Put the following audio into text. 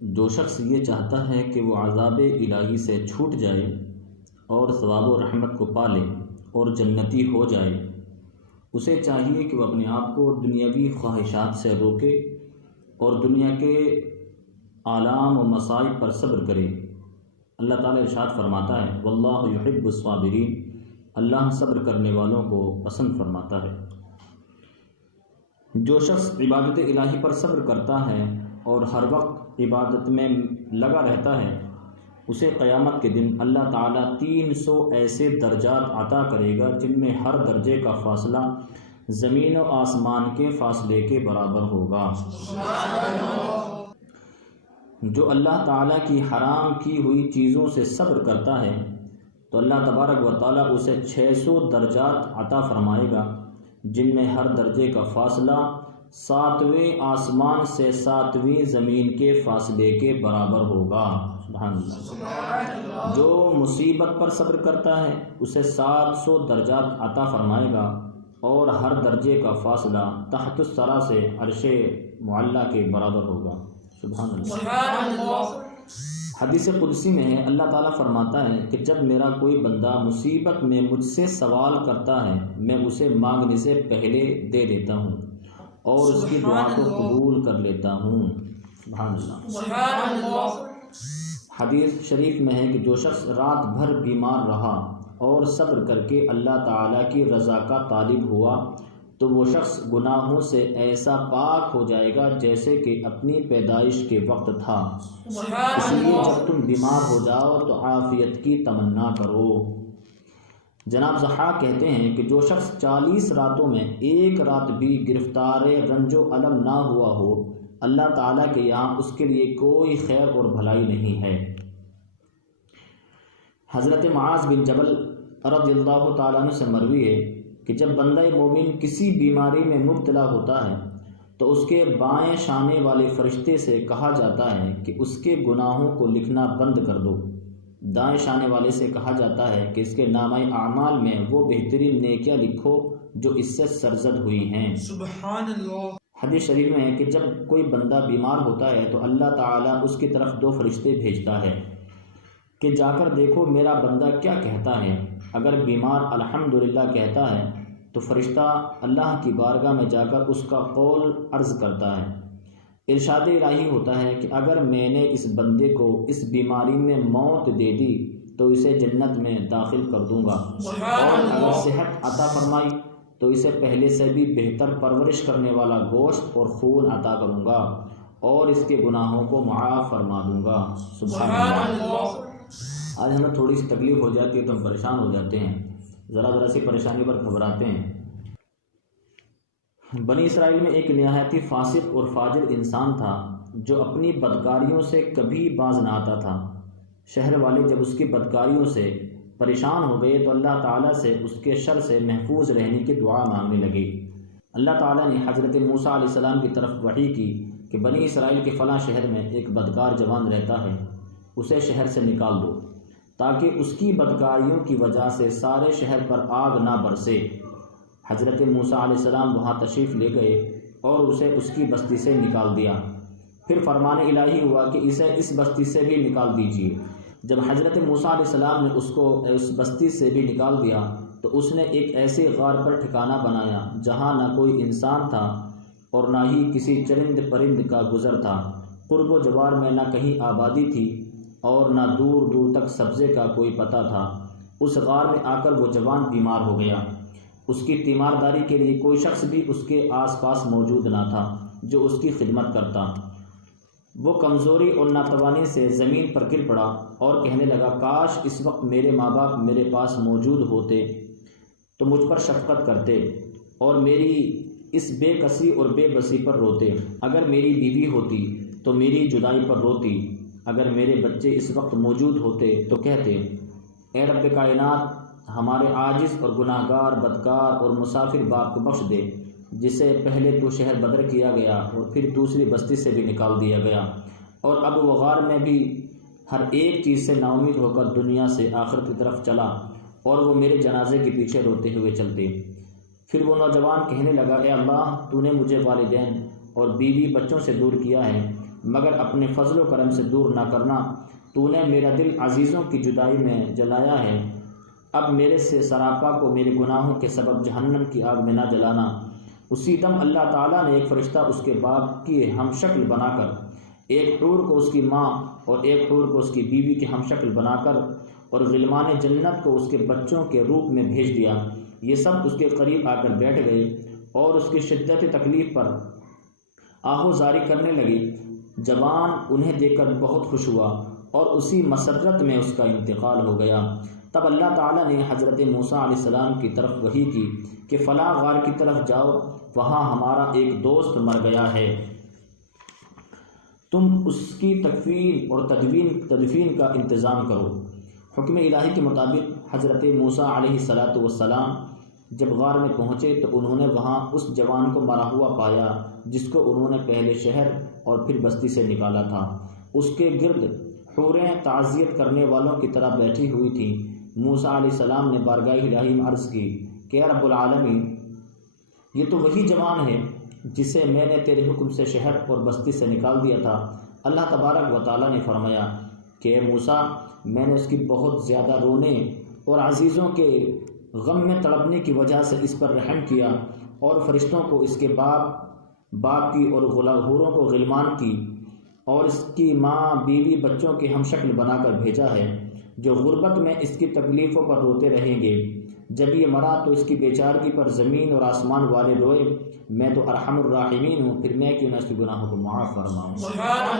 جو شخص یہ چاہتا ہے کہ وہ عذاب الہی سے چھوٹ جائے اور ثواب و رحمت کو پالے اور جنتی ہو جائے، اسے چاہیے کہ وہ اپنے آپ کو دنیاوی خواہشات سے روکے اور دنیا کے آلام و مصائب پر صبر کرے۔ اللہ تعالیٰ ارشاد فرماتا ہے واللہ یحب الصابرین، اللہ صبر کرنے والوں کو پسند فرماتا ہے۔ جو شخص عبادت الہی پر صبر کرتا ہے اور ہر وقت عبادت میں لگا رہتا ہے، اسے قیامت کے دن اللہ تعالیٰ 300 ایسے درجات عطا کرے گا جن میں ہر درجے کا فاصلہ زمین و آسمان کے فاصلے کے برابر ہوگا۔ جو اللہ تعالیٰ کی حرام کی ہوئی چیزوں سے صبر کرتا ہے تو اللہ تبارک و تعالیٰ اسے 600 درجات عطا فرمائے گا جن میں ہر درجے کا فاصلہ 7ویں آسمان سے 7ویں زمین کے فاصلے کے برابر ہوگا۔ سبحان اللہ۔ جو مصیبت پر صبر کرتا ہے اسے 700 درجات عطا فرمائے گا اور ہر درجے کا فاصلہ تحت الثری سے عرش معلیٰ کے برابر ہوگا۔ سبحان اللہ۔ حدیث قدسی میں ہے، اللہ تعالیٰ فرماتا ہے کہ جب میرا کوئی بندہ مصیبت میں مجھ سے سوال کرتا ہے میں اسے مانگنے سے پہلے دے دیتا ہوں اور اس کی دعا کو قبول کر لیتا ہوں۔ سبحان اللہ۔ حدیث شریف میں ہے کہ جو شخص رات بھر بیمار رہا اور صبر کر کے اللہ تعالیٰ کی رضا کا طالب ہوا تو وہ شخص گناہوں سے ایسا پاک ہو جائے گا جیسے کہ اپنی پیدائش کے وقت تھا۔ اس لیے جب تم بیمار ہو جاؤ تو عافیت کی تمنا کرو۔ جناب ضحاک کہتے ہیں کہ جو شخص 40 راتوں میں ایک رات بھی گرفتار رنج و الم نہ ہوا ہو، اللہ تعالیٰ کے یہاں اس کے لیے کوئی خیر اور بھلائی نہیں ہے۔ حضرت معاذ بن جبل رضی اللہ تعالیٰ عنہ سے مروی ہے کہ جب بندہ مومن کسی بیماری میں مبتلا ہوتا ہے تو اس کے بائیں شانے والے فرشتے سے کہا جاتا ہے کہ اس کے گناہوں کو لکھنا بند کر دو۔ دائیں شانے والے سے کہا جاتا ہے کہ اس کے نامہ اعمال میں وہ بہترین نیکیاں لکھو جو اس سے سرزد ہوئی ہیں۔ سبحان اللہ۔ حدیث شریف میں ہے کہ جب کوئی بندہ بیمار ہوتا ہے تو اللہ تعالیٰ اس کی طرف 2 فرشتے بھیجتا ہے کہ جا کر دیکھو میرا بندہ کیا کہتا ہے۔ اگر بیمار الحمدللہ کہتا ہے تو فرشتہ اللہ کی بارگاہ میں جا کر اس کا قول عرض کرتا ہے۔ ارشاد الہی ہوتا ہے کہ اگر میں نے اس بندے کو اس بیماری میں موت دے دی تو اسے جنت میں داخل کر دوں گا، اور اگر صحت عطا فرمائی تو اسے پہلے سے بھی بہتر پرورش کرنے والا گوشت اور خون عطا کروں گا اور اس کے گناہوں کو معاف فرما دوں گا۔ سبحان اللہ۔ آج ہمیں تھوڑی سی تکلیف ہو جاتی ہے تو ہم پریشان ہو جاتے ہیں، ذرا سی پریشانی پر گھبراتے ہیں۔ بنی اسرائیل میں ایک نہایتی فاسق اور فاجر انسان تھا جو اپنی بدکاریوں سے کبھی باز نہ آتا تھا۔ شہر والے جب اس کی بدکاریوں سے پریشان ہو گئے تو اللہ تعالیٰ سے اس کے شر سے محفوظ رہنے کی دعا مانگنے لگے۔ اللہ تعالیٰ نے حضرت موسیٰ علیہ السلام کی طرف وحی کی کہ بنی اسرائیل کے فلاں شہر میں ایک بدکار جوان رہتا ہے، اسے شہر سے نکال دو تاکہ اس کی بدکاریوں کی وجہ سے سارے شہر پر آگ نہ برسے۔ حضرت موسیٰ علیہ السلام وہاں تشریف لے گئے اور اسے اس کی بستی سے نکال دیا۔ پھر فرمان الہی ہوا کہ اسے اس بستی سے بھی نکال دیجیے۔ جب حضرت موسیٰ علیہ السلام نے اس کو اس بستی سے بھی نکال دیا تو اس نے ایک ایسے غار پر ٹھکانہ بنایا جہاں نہ کوئی انسان تھا اور نہ ہی کسی چرند پرند کا گزر تھا۔ قرب و جوار میں نہ کہیں آبادی تھی اور نہ دور دور تک سبزے کا کوئی پتہ تھا۔ اس غار میں آ کر وہ جوان بیمار ہو گیا۔ اس کی تیمارداری کے لیے کوئی شخص بھی اس کے آس پاس موجود نہ تھا جو اس کی خدمت کرتا۔ وہ کمزوری اور ناتوانی سے زمین پر گر پڑا اور کہنے لگا کاش اس وقت میرے ماں باپ میرے پاس موجود ہوتے تو مجھ پر شفقت کرتے اور میری اس بے کسی اور بے بسی پر روتے۔ اگر میری بیوی ہوتی تو میری جدائی پر روتی۔ اگر میرے بچے اس وقت موجود ہوتے تو کہتے اے رب کائنات ہمارے عاجز اور گناہ گار بدکار اور مسافر باپ کو بخش دے جسے پہلے تو شہر بدر کیا گیا اور پھر دوسری بستی سے بھی نکال دیا گیا، اور اب وہ غار میں بھی ہر ایک چیز سے نا امید ہو کر دنیا سے آخرت کی طرف چلا اور وہ میرے جنازے کے پیچھے روتے ہوئے چلتے۔ پھر وہ نوجوان کہنے لگا اے اللہ تو نے مجھے والدین اور بیوی بچوں سے دور کیا ہے مگر اپنے فضل و کرم سے دور نہ کرنا۔ تو نے میرا دل عزیزوں کی جدائی میں جلایا ہے، اب میرے سے سراپا کو میرے گناہوں کے سبب جہنم کی آگ میں نہ جلانا۔ اسی دم اللہ تعالیٰ نے ایک فرشتہ اس کے باپ کی ہم شکل بنا کر، ایک حور کو اس کی ماں اور ایک حور کو اس کی بیوی کے ہم شکل بنا کر، اور غلمان جنت کو اس کے بچوں کے روپ میں بھیج دیا۔ یہ سب اس کے قریب آ کر بیٹھ گئے اور اس کی شدت تکلیف پر آہو زاری کرنے لگی۔ جوان انہیں دیکھ کر بہت خوش ہوا اور اسی مسرت میں اس کا انتقال ہو گیا۔ تب اللہ تعالیٰ نے حضرت موسیٰ علیہ السلام کی طرف وحی کی کہ فلاں غار کی طرف جاؤ، وہاں ہمارا ایک دوست مر گیا ہے، تم اس کی تکفین اور تدفین کا انتظام کرو۔ حکم الہی کے مطابق حضرت موسیٰ علیہ السلام جب غار میں پہنچے تو انہوں نے وہاں اس جوان کو مرا ہوا پایا جس کو انہوں نے پہلے شہر اور پھر بستی سے نکالا تھا۔ اس کے گرد حوریں تعزیت کرنے والوں کی طرح بیٹھی ہوئی تھیں۔ موسیٰ علیہ السلام نے بارگاہ الہی میں عرض کی کہ اے رب العالمین، یہ تو وہی جوان ہے جسے میں نے تیرے حکم سے شہر اور بستی سے نکال دیا تھا۔ اللہ تبارک و تعالیٰ نے فرمایا کہ اے موسیٰ، میں نے اس کی بہت زیادہ رونے اور عزیزوں کے غم میں تڑپنے کی وجہ سے اس پر رحم کیا، اور فرشتوں کو اس کے باپ کی اور حوروں کو غلمان کی اور اس کی ماں بیوی بچوں کے ہم شکل بنا کر بھیجا ہے، جو غربت میں اس کی تکلیفوں پر روتے رہیں گے۔ جب یہ مرا تو اس کی بیچارگی پر زمین اور آسمان والے روئے۔ میں تو ارحم الراحمین ہوں، پھر میں کیوں نہ اس کے گناہوں کو معاف فرماؤں۔